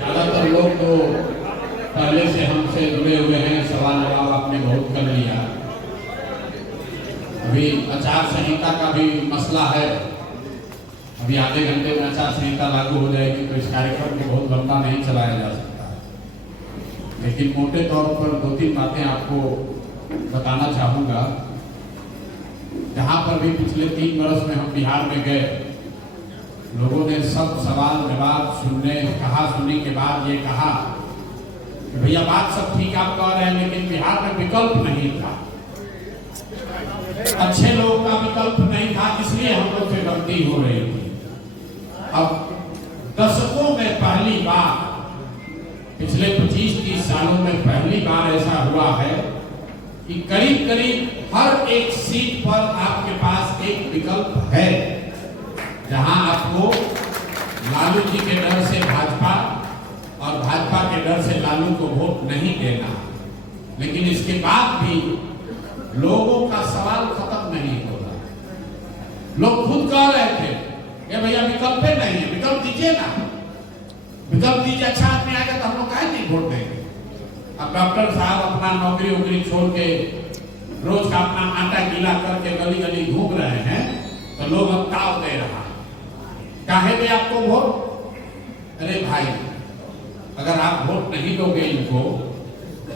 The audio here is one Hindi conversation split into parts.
ज्यादातर लोग तो पहले से हमसे जुड़े हुए हैं, सवाल जवाब आपने बहुत कर लिया। अभी आचार संहिता का भी मसला है। अभी आधे घंटे में आचार संहिता लागू हो जाएगी तो इस कार्यक्रम को बहुत लंबा नहीं चलाया जा सकता, लेकिन मोटे तौर पर 2-3 बातें आपको बताना चाहूँगा। जहाँ पर भी पिछले 3 बरस में हम बिहार में गए, लोगों ने सब सवाल जवाब कहा सुनने के बाद ये कहा कि भैया बात सब ठीक आप कह रहे हैं, लेकिन बिहार में विकल्प नहीं था, अच्छे लोगों का विकल्प नहीं था, इसलिए हम लोग से गलती हो रही थी। अब दशकों में पहली बार, पिछले 25-30 सालों में पहली बार ऐसा हुआ है कि करीब करीब हर एक सीट पर आपके पास एक विकल्प है, जहां आपको लालू जी के डर से भाजपा और भाजपा के डर से लालू को वोट नहीं देना। लेकिन इसके बाद भी लोगों का सवाल खत्म नहीं हो रहा। लोग खुद कह रहे थे कि भैया विकल्प नहीं है, विकल्प दीजिए ना, विकल्प दीजिए, अच्छा आदमी आएगा तो हम लोग काहे नहीं वोट देंगे। अब डॉक्टर साहब अपना नौकरी वोकरी छोड़ के रोज का अपना आटा गीला करके गली गली घूम रहे हैं, तो लोग अब ताव दे रहा है, काहे दे आपको वोट। अरे भाई, अगर आप वोट नहीं दोगे इनको,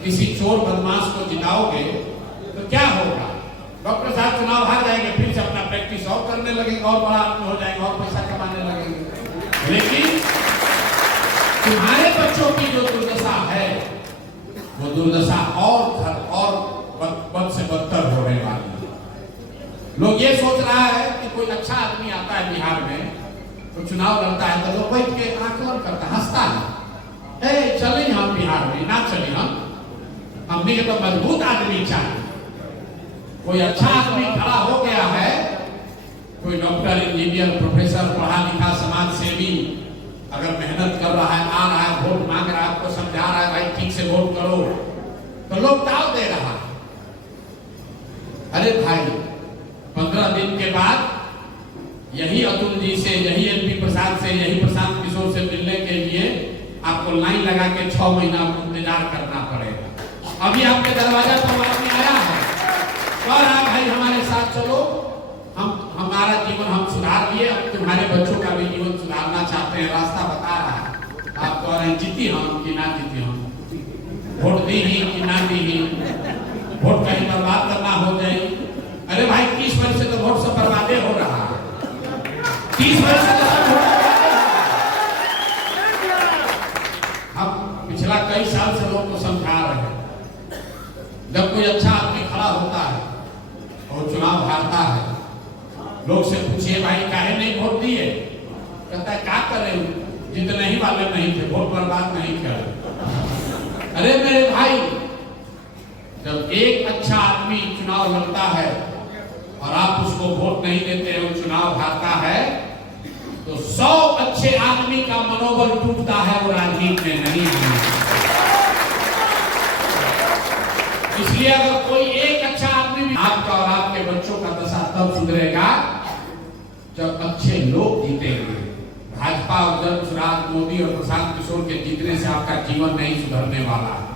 किसी चोर बदमाश को जिताओगे तो क्या होगा। डॉक्टर साहब चुनाव हार जाएंगे, फिर से अपना प्रैक्टिस और करने लगेंगे, और बड़ा आदमी हो जाएंगे, और पैसा कमाने लगेंगे। लेकिन तुम्हारे बच्चों की जो दुर्दशा है, वो दुर्दशा और बद से बदतर होने वाली है। लोग ये सोच रहा है कि कोई अच्छा आदमी आता है बिहार में, तो चुनाव लड़ता है तो लोग बैठ के आकलन करता, हंसता है, चले हम बिहार में ना चले, हमने तो मजबूत आदमी चाहिए। कोई अच्छा आदमी खड़ा हो गया है, कोई डॉक्टर, इंजीनियर, प्रोफेसर, पढ़ा लिखा समाज सेवी, अगर मेहनत कर रहा है, आ रहा है, वोट मांग रहा है, आपको समझा रहा है भाई ठीक से वोट करो, तो लोग दाव दे रहा है। अरे भाई, 15 दिन के बाद यही अतुल जी से, यही एमपी प्रसाद से, यही प्रशांत किशोर से मिलने के लिए आपको लाइन लगा के 6 महीना इंतजार करना पड़ेगा। अभी आपके दरवाजा पर आदमी आया है, कह रहा भाई हमारे साथ चलो, हमारा जीवन हम सुधार लिए, अब तुम्हारे बच्चों का भी जीवन सुधारना चाहते हैं, रास्ता बता रहा है। आप कह रहे हैं जीती हम कि ना जीती हम, वोट दी ही कि ना दी ही, वोट कहीं बर्बाद करना हो जाए। अरे भाई, 30 वर्ष से तो वोट सब बर्बादे हो रहा है, 30 वर्ष से तो सब वोट हम पिछला कई साल से लोग को समझा रहे हैं। जब कोई अच्छा आदमी खड़ा होता है और चुनाव हारता है, लोग से पूछिए भाई काहे नहीं वोट दिए, कहता है क्या करें, जितने ही वाले नहीं थे, वोट बर्बाद नहीं किया। अरे मेरे भाई, जब एक अच्छा आदमी चुनाव लड़ता है और आप उसको वोट नहीं देते हैं, वो चुनाव हारता है, तो 100 अच्छे आदमी का मनोबल टूटता है, वो राजनीति में नहीं है। इसलिए अगर कोई एक अच्छा आदमी भी, आपका और आपके बच्चों का दशा तब सुधरेगा जब अच्छे लोग जीतेंगे। भाजपा और जनसुराज, मोदी और प्रशांत किशोर के जीतने से आपका जीवन नहीं सुधरने वाला है।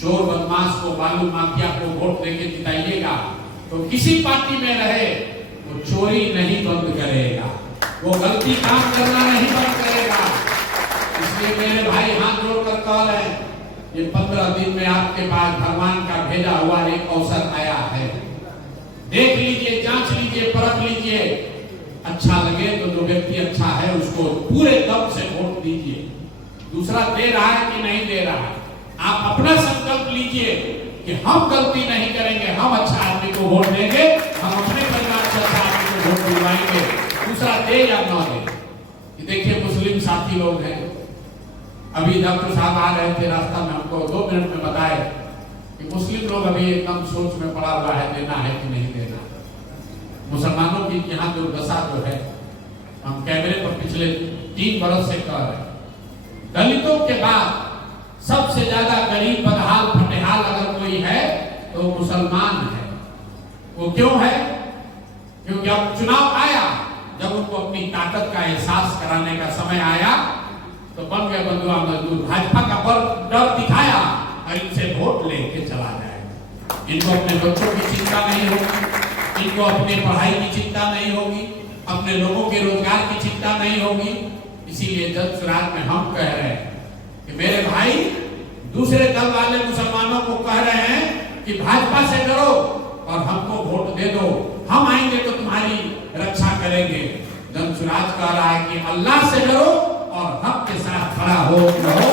चोर बदमाश को, बालू माफिया को वोट देके जिताइएगा तो किसी पार्टी में रहे, वो चोरी नहीं बंद करेगा, वो गलती काम करना नहीं बंद करेगा। इसलिए मेरे भाई हाथ जोड़कर कह रहे हैं, ये 15 दिन में आपके पास भगवान का भेजा हुआ एक अवसर आया है। देख लीजिए, जांच लीजिए, परख लीजिए, अच्छा लगे तो जो व्यक्ति अच्छा है उसको पूरे दम से वोट दीजिए। दूसरा दे रहा है कि नहीं दे रहा है, आप अपना संकल्प लीजिए कि हम गलती नहीं करेंगे, हम अच्छा आदमी को वोट देंगे, हम अपने परिवार से अच्छा आदमी को वोट दिलवाएंगे। दूसरा दे या न दे। देखिए, मुस्लिम साथी लोग हैं, अभी डॉक्टर साहब आ रहे थे, रास्ता में हमको 2 मिनट में बताए कि मुस्लिम लोग अभी एकदम सोच में पड़ा हुआ है, देना है कि नहीं देना। मुसलमानों की यहाँ दुर्दशा जो है, हम कैमरे पर पिछले 3 बरस से कह रहे हैं, दलितों के बाद सबसे ज्यादा गरीब, बदहाल, फटेहाल अगर कोई है तो मुसलमान है। वो क्यों है? क्योंकि अब चुनाव आया, जब उनको अपनी ताकत का एहसास कराने का समय आया, तो बन गए बंधुआ मजदूर। भाजपा का डर दिखाया और इनसे वोट लेके चला जाएगा। इनको अपने बच्चों की चिंता नहीं होगी, इनको अपनी पढ़ाई की चिंता नहीं होगी, अपने लोगों के रोजगार की चिंता नहीं होगी। इसीलिए जन स्वराज में हम कह रहे हैं कि मेरे भाई, दूसरे दल वाले मुसलमानों को कह रहे हैं कि भाजपा से डरो और हमको वोट दे दो, हम आएंगे तो तुम्हारी रक्षा करेंगे। जन स्वराज कह रहा है कि अल्लाह से डरो और हक के साथ खड़ा हो रहो,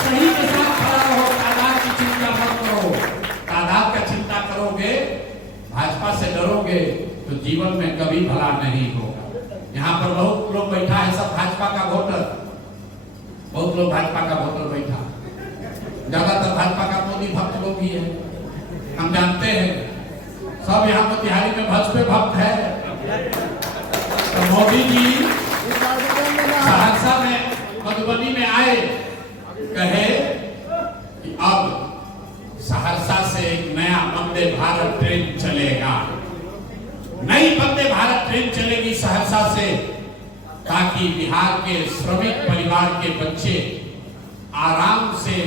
सही के साथ खड़ा रहो, तादाद की चिंता मत करो। तादाद का चिंता करोगे, भाजपा से डरोगे तो जीवन में कभी भला नहीं होगा। यहाँ पर बहुत लोग बैठा है, सब भाजपा का वोटर, बहुत लोग भाजपा का वोटर बैठा, ज्यादातर भाजपा का मोदी भक्त लोग भी है, हम जानते हैं। सब यहाँ मोतिहारी में भाजपा भक्त है। तो मोदी जी सहरसा में, मधुबनी में आए, कहे कि अब सहरसा से एक नया वंदे भारत ट्रेन चलेगा, नई वंदे भारत ट्रेन चलेगी सहरसा से, ताकि बिहार के श्रमिक परिवार के बच्चे आराम से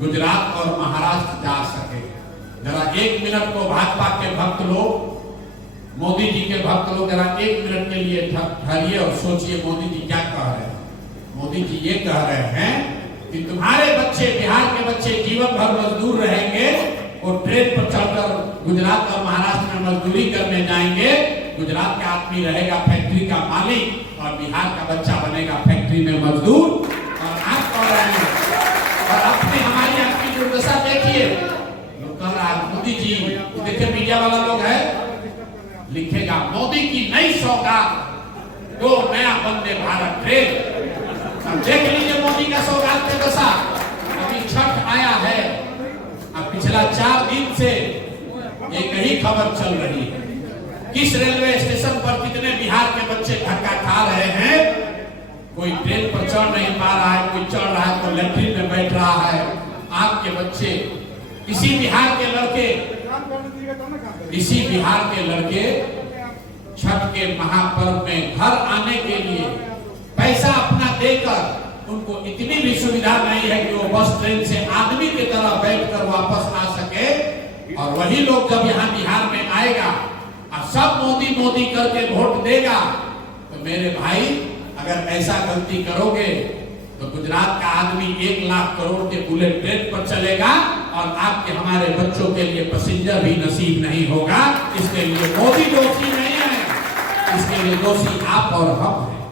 गुजरात और महाराष्ट्र जा सके। जरा एक मिनट को भाजपा के भक्त लोग, मोदी जी के भक्त लोग जरा एक मिनट के लिए ठहरिए और सोचिए मोदी जी क्या कह रहे हैं। मोदी जी ये कह रहे हैं कि तुम्हारे बच्चे, बिहार के बच्चे जीवन भर मजदूर रहेंगे, वो ट्रेन पर चढ़कर गुजरात और महाराष्ट्र में मजदूरी करने जाएंगे। गुजरात का आदमी रहेगा फैक्ट्री का मालिक और बिहार का बच्चा बनेगा फैक्ट्री में मजदूर। और आप कह रहे हैं, और अपनी हमारी आपकी दुर्दशा देखिए। लोग कह रहा है मोदी जी, देखिए मीडिया वाला लोग है, लिखेगा मोदी की नई सौगात, दो नया वंदे भारत ट्रेन। देख लीजिए मोदी का सौगात की दशा। अभी छठ आया है, अब पिछला 4 दिन से एक ही खबर चल रही है, किस रेलवे स्टेशन पर कितने बिहार के बच्चे धक्का खा रहे हैं। कोई ट्रेन पर चढ़ नहीं पा रहा है, कोई चढ़ रहा है तो लैट्रिन में बैठ रहा है। आपके बच्चे, इसी बिहार के लड़के छठ के महापर्व में घर आने के लिए पैसा अपना देकर, उनको इतनी भी सुविधा नहीं है कि वो बस ट्रेन से आदमी की तरह बैठकर वापस आ सके। और वही लोग जब यहाँ बिहार में आएगा और सब मोदी मोदी करके वोट देगा, तो मेरे भाई अगर ऐसा गलती करोगे तो गुजरात का आदमी 1 लाख करोड़ के बुलेट ट्रेन पर चलेगा और आपके हमारे बच्चों के लिए पैसेंजर भी नसीब नहीं होगा। इसके लिए मोदी दोषी नहीं है, इसके लिए दोषी आप और हम हैं।